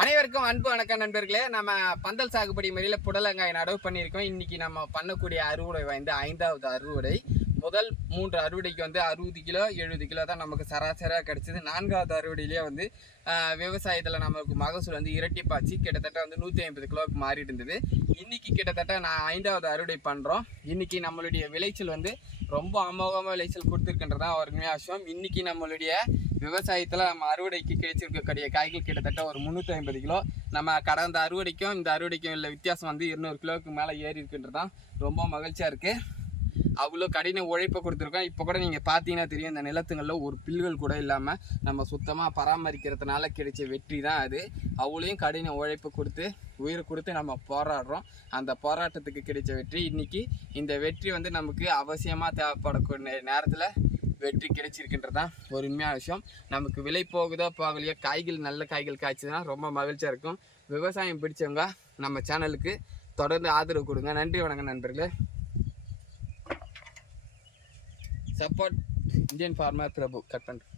அனைவருக்கும் அன்பு வணக்கம் நண்பர்களே. நம்ம பந்தல் சாகுபடி முறையில் புடலங்காய் நடவு பண்ணியிருக்கோம். இன்றைக்கி நம்ம பண்ணக்கூடிய அறுவடை வாய்ந்த ஐந்தாவது அறுவடை. முதல் மூன்று அறுவடைக்கு வந்து அறுபது கிலோ எழுபது கிலோ தான் நமக்கு சராசரியாக கிடச்சிது. நான்காவது அறுவடையிலேயே வந்து விவசாயத்தில் நமக்கு மகசூல் வந்து இரட்டிப்பாச்சு. கிட்டத்தட்ட வந்து நூற்றி ஐம்பது கிலோவுக்கு மாறிட்டு இருந்தது. இன்றைக்கி கிட்டத்தட்ட நான் ஐந்தாவது அறுவடை பண்ணுறோம் இன்றைக்கி நம்மளுடைய விளைச்சல் வந்து ரொம்ப அமோகமாக விளைச்சல் கொடுத்துருக்கின்றதா ஒரு விஷயம் இன்றைக்கி நம்மளுடைய விவசாயத்தில் நம்ம அறுவடைக்கு கிடைச்சிருக்கக்கூடிய காய்கள் கிட்டத்தட்ட ஒரு முந்நூற்றி ஐம்பது கிலோ. நம்ம கடந்த அறுவடைக்கும் இந்த அறுவடைக்கும் இல்லை வித்தியாசம் வந்து இருநூறு கிலோவுக்கு மேலே ஏறி இருக்குன்றது தான் ரொம்ப மகிழ்ச்சியாக இருக்குது அவ்வளோ கடின உழைப்பை கொடுத்துருக்கோம். இப்போ கூட நீங்கள் பார்த்தீங்கன்னா தெரியும் இந்த நிலத்துங்களில் ஒரு பில்கள் கூட இல்லாமல் நம்ம சுத்தமாக பராமரிக்கிறதுனால கிடைச்ச வெற்றி தான் அது. அவ்வளோயும் கடின உழைப்பு கொடுத்து உயிரை கொடுத்து நம்ம போராடுறோம். அந்த போராட்டத்துக்கு கிடைச்ச வெற்றி. இன்னைக்கு இந்த வெற்றி வந்து நமக்கு அவசியமாக தேவைப்படக்கூடிய நேரத்தில் வெற்றி கிடைச்சிருக்கின்றது தான் ஒரு உண்மையான விஷயம். நமக்கு விலை போகுதோ போகலையோ காய்கள் நல்ல காய்கள் காய்ச்சதுன்னா ரொம்ப மகிழ்ச்சியாக இருக்கும். விவசாயம் பிடிச்சவங்க நம்ம சேனலுக்கு தொடர்ந்து ஆதரவு கொடுங்க. நன்றி வணக்கம் நண்பர்களே. Support Indian farmer Prabhu cut பண்ணுறேன்